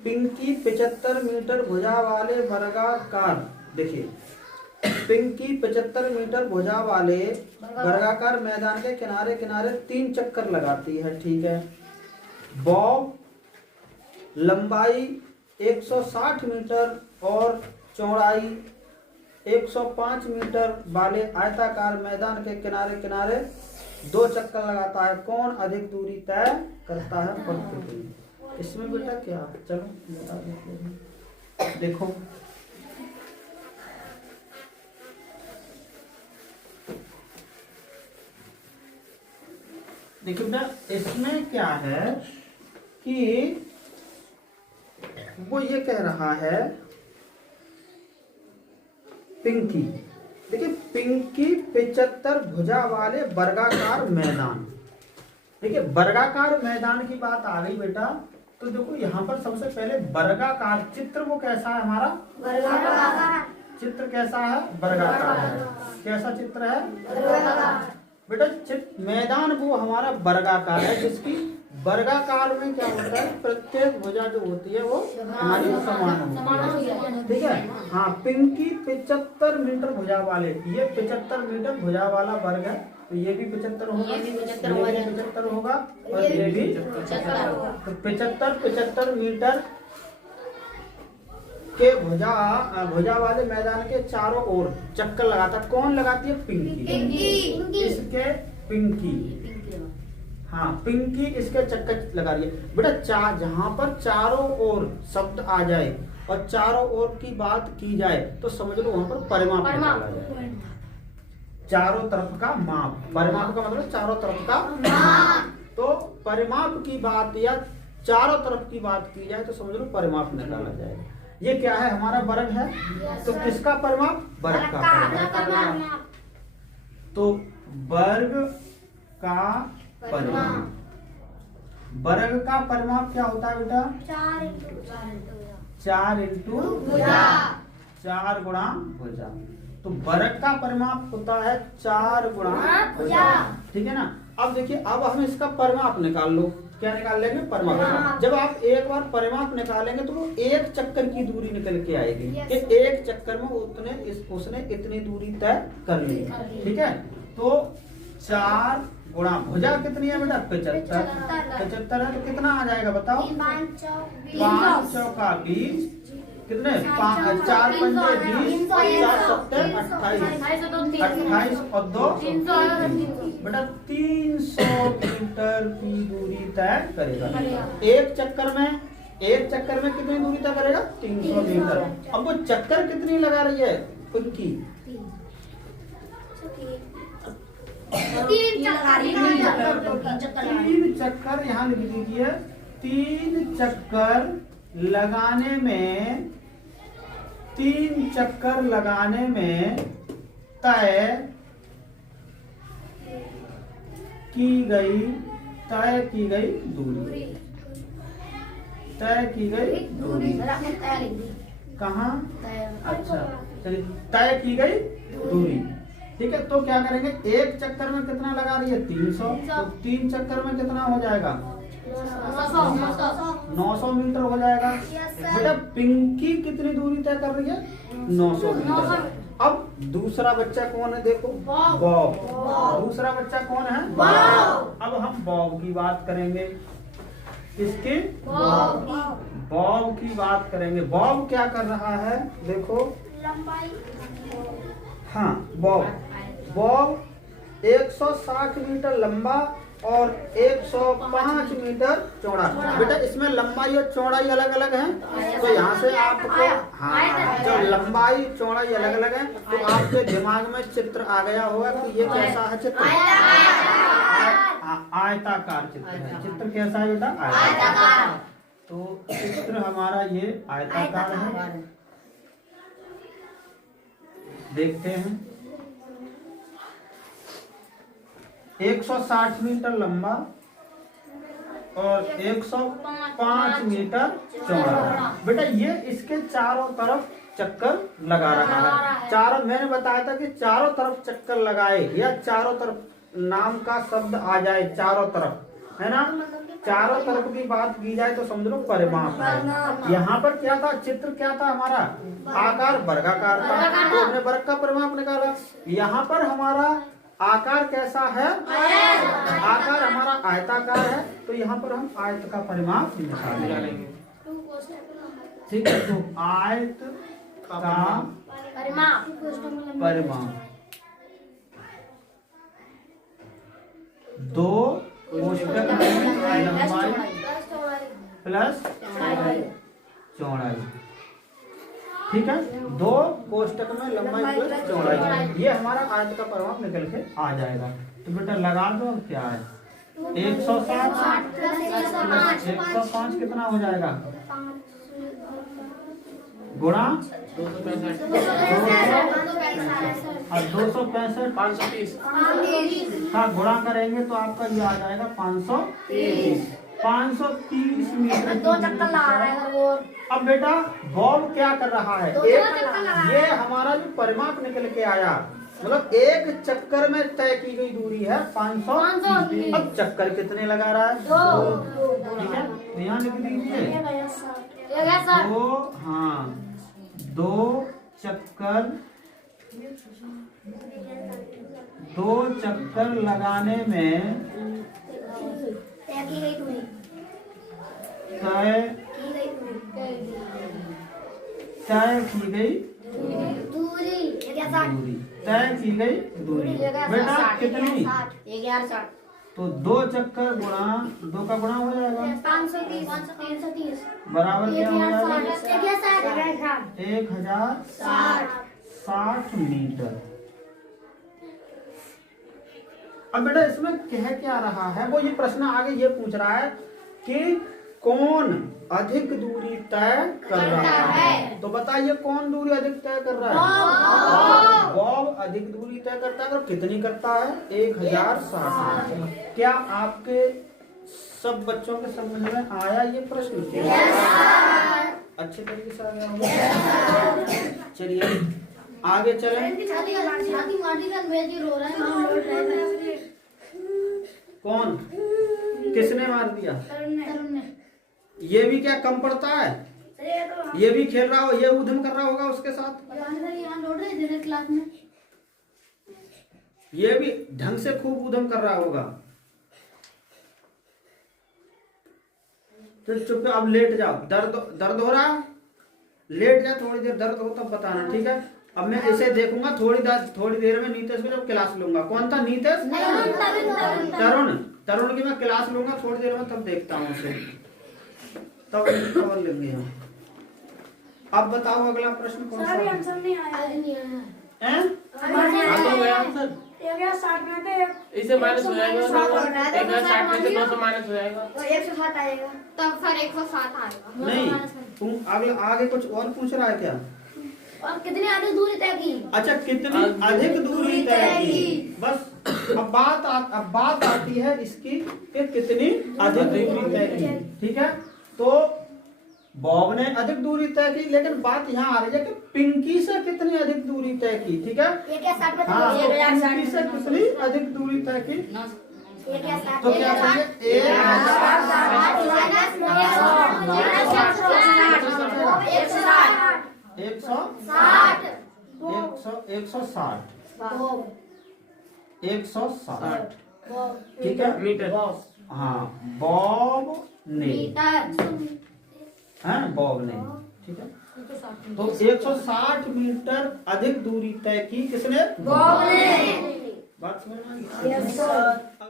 Pinky 75 metre भुजा वाले वर्गाकार, देखिए पिंकी 75 मीटर भुजा वाले वर्गाकार मैदान के किनारे किनारे 3 चक्कर लगाती है, ठीक है। बॉब लंबाई 160 मीटर और चौड़ाई 105 मीटर वाले आयताकार मैदान के किनारे किनारे 2 चक्कर लगाता है। कौन अधिक दूरी तय करता है प्रतिदिन? इसमें बेटा क्या, चलो बता देते हैं। देखो देखिए बेटा, इसमें क्या है कि वो ये कह रहा है पिंकी, देखिए पिंकी 75 भुजा वाले वर्गाकार मैदान, देखिए वर्गाकार मैदान की बात आ गई बेटा। तो देखो यहाँ पर सबसे पहले वर्गाकार चित्र वो कैसा है हमारा, वर्गाकार चित्र कैसा है, वर्गाकार है। कैसा चित्र है, वर्गाकार बेटा। मैदान वो हमारा वर्गाकार है, जिसकी वर्गाकार में क्या होता है, प्रत्येक भुजा जो होती है वो हमारी समान होती है, ठीक है। हाँ, पिंकी 75 मीटर भुजा वाले, ये 75 मीटर भुजा वाला वर्ग है, तो ये भी 75 होगा, ये भी 75 होगा और ये भी 75 होगा। तो 75 मीटर के भुजा वाले मैदान के चारों ओर चक्कर लगाता, कौन लगाती है, पिंकी। इसके पिंकी, हाँ पिंकी इसके चक्कर लगा रही है बेटा। जहाँ पर चारों ओर शब्द आ जाए और चारों ओर की बात की जाए तो समझ लो वहां पर परिमाप निकाला जाए। चारों तरफ का माप, परिमाप का मतलब चारों तरफ का माप। तो परिमाप की बात या चारों तरफ की बात की जाए तो समझ लो परिमाप निकाला जाएगा। ये क्या है, हमारा वर्ग है, तो किसका परिमाप, वर्ग का परिमाप। तो वर्ग का परिमाप, वर्ग का परिमाप क्या होता है बेटा, 4 इंटू 4 गुणा भुजा। तो वर्ग का परिमाप होता है 4 गुणा भुजा, ठीक है ना। अब देखिए, अब हम इसका परिमाप निकाल लो। क्या निकाल लेंगे, परिमाप। जब आप एक बार परिमाप निकालेंगे तो वो एक चक्कर की दूरी निकल के आएगी कि एक चक्कर में उसने इतनी दूरी तय कर ली, ठीक है। तो 4 गुणा भुजा कितनी है बेटा, 75 है, तो कितना आ जाएगा बताओ, 5 चौका 20, कितने 4 पंजे 20, 4 सत्तर 28 और 2 बेटा 300 मीटर की दूरी तय करेगा। एक चक्कर में कितनी दूरी तय करेगा, 300 मीटर। अब वो चक्कर कितनी लगा रही है, उनकी 3 चक्कर यहाँ लिख दीजिए। 3 चक्कर लगाने में तय की गई दूरी कहाँ, अच्छा चलिए, तय की गई दूरी, ठीक है। तो क्या करेंगे, एक चक्कर में कितना लगा रही है, 300, तो 3 चक्कर में कितना हो जाएगा, 900 मीटर हो जाएगा। बेटा पिंकी कितनी दूरी तय कर रही है, 900 मीटर। अब दूसरा बच्चा कौन है, देखो बॉब। दूसरा बच्चा कौन है, बॉब। अब हम बॉब की बात करेंगे, किसकी, बॉब की बात करेंगे। बॉब क्या कर रहा है, देखो लंबाई, हाँ बॉब 160 मीटर लंबा और 105 मीटर चौड़ा। बेटा इसमें लंबाई और चौड़ाई अलग अलग है, तो यहाँ से आपको, हाँ जो लंबाई चौड़ाई अलग अलग है, तो आपके दिमाग में चित्र आ गया होगा कि ये कैसा है चित्र, आयताकार चित्र है। चित्र कैसा है बेटा, आयताकार। तो चित्र हमारा ये आयताकार है, देखते हैं। 160 मीटर लंबा और 105 मीटर चौड़ा। बेटा ये इसके चारों तरफ चक्कर लगा रहा है। चारों, मैंने बताया था कि चारों तरफ चक्कर लगाए या चारों तरफ नाम का शब्द आ जाए चारों तरफ, है ना, चारों तरफ की बात की जाए तो समझ लो परिमाप है। यहाँ पर क्या था, चित्र क्या था हमारा, आकार वर्गाकार था, तो हमने वर्ग का परिमाप निकाला। यहाँ पर हमारा आकार कैसा है, आकार हमारा आयताकार है, तो यहाँ पर हम आयत का परिमाप निकालेंगे। ठीक है, तो आयत का परिमाप 2 कोष्ठक में लंबाई प्लस चौड़ाई। ठीक है, 2 कोष्ठक में लंबाई प्लस चौड़ाई, ये हमारा आयत का परिमाप निकल के आ जाएगा। तो बेटा लगा दो, क्या है 160 प्लस 105 कितना हो जाएगा, गुणा 265 530 का गुणा करेंगे तो आपका ये आ जाएगा 530 मीटर। 2 चक्कर लगा रहा है वो। अब बेटा बॉब क्या कर रहा है, ये हमारा जो परिमाप निकल के आया, मतलब एक चक्कर में तय की गई दूरी है 530। अब चक्कर कितने लगा रहा है, 2। ठीक है, तो यहाँ लिख दीजिए 2। हाँ, 2 चक्कर लगाने में तय की गई दूरी, बेटा कितनी, 1160। तो 2 चक्कर गुणा 2 का गुणा हो जाएगा 530 बराबर क्या हो जाएगा 1060 1060 मीटर। अब बेटा इसमें कह क्या रहा है, वो ये प्रश्न आगे ये पूछ रहा है कि कौन अधिक दूरी तय कर रहा है। तो बताइए कौन दूरी अधिक तय कर रहा है, बॉब अधिक दूरी तय करता है। कितनी करता है, 1060। क्या आपके सब बच्चों के समझ में आया ये प्रश्न, अच्छे तरीके से आ गया होगा। चलिए आगे चलें। कौन, किसने मार दिया, ये भी क्या कम पड़ता है, ये भी खेल रहा हो, ये उद्यम कर रहा होगा उसके साथ, क्लास में ये भी ढंग से खूब उद्यम कर रहा होगा। तो चुप, अब लेट जाओ, दर्द हो रहा, लेट जाओ, थोड़ी देर दर्द हो तब बताना, ठीक है। अब मैं इसे देखूंगा थोड़ी देर में नीतेश को जब क्लास लूंगा। कौन था नीतेश, तरुण की मैं क्लास लूंगा थोड़ी देर में, तब देखता हूँ उसे, तब खबर लेंगे हम। अब बताओ अगला प्रश्न कौन सा है? आंसर नहीं आया हैं? इसे माइनस हो जाएगा, 160 में से 200 माइनस हो जाएगा, तो 160 आएगा, तब फिर 160 आएगा। नहीं, तुम आगे कुछ और पूछ रहा है क्या? और कितनी अधिक दूरी तय की, अच्छा कितनी अधिक दूरी तय की, बस अब बात आती है इसकी कि कितनी अधिक दूरी तय की। ठीक है, तो बॉब ने अधिक दूरी तय की, लेकिन बात यहाँ आ रही है कि पिंकी से कितनी अधिक दूरी तय की। ठीक है, हाँ, तो पिंकी से कितनी अधिक दूरी तय की, तो क्या करेंगे 160। ठीक है, मीटर। हाँ, बॉब ने, है बॉब ने, ठीक है, तो 160 मीटर अधिक दूरी तय की किसने, बॉब ने। बात समझ में आई?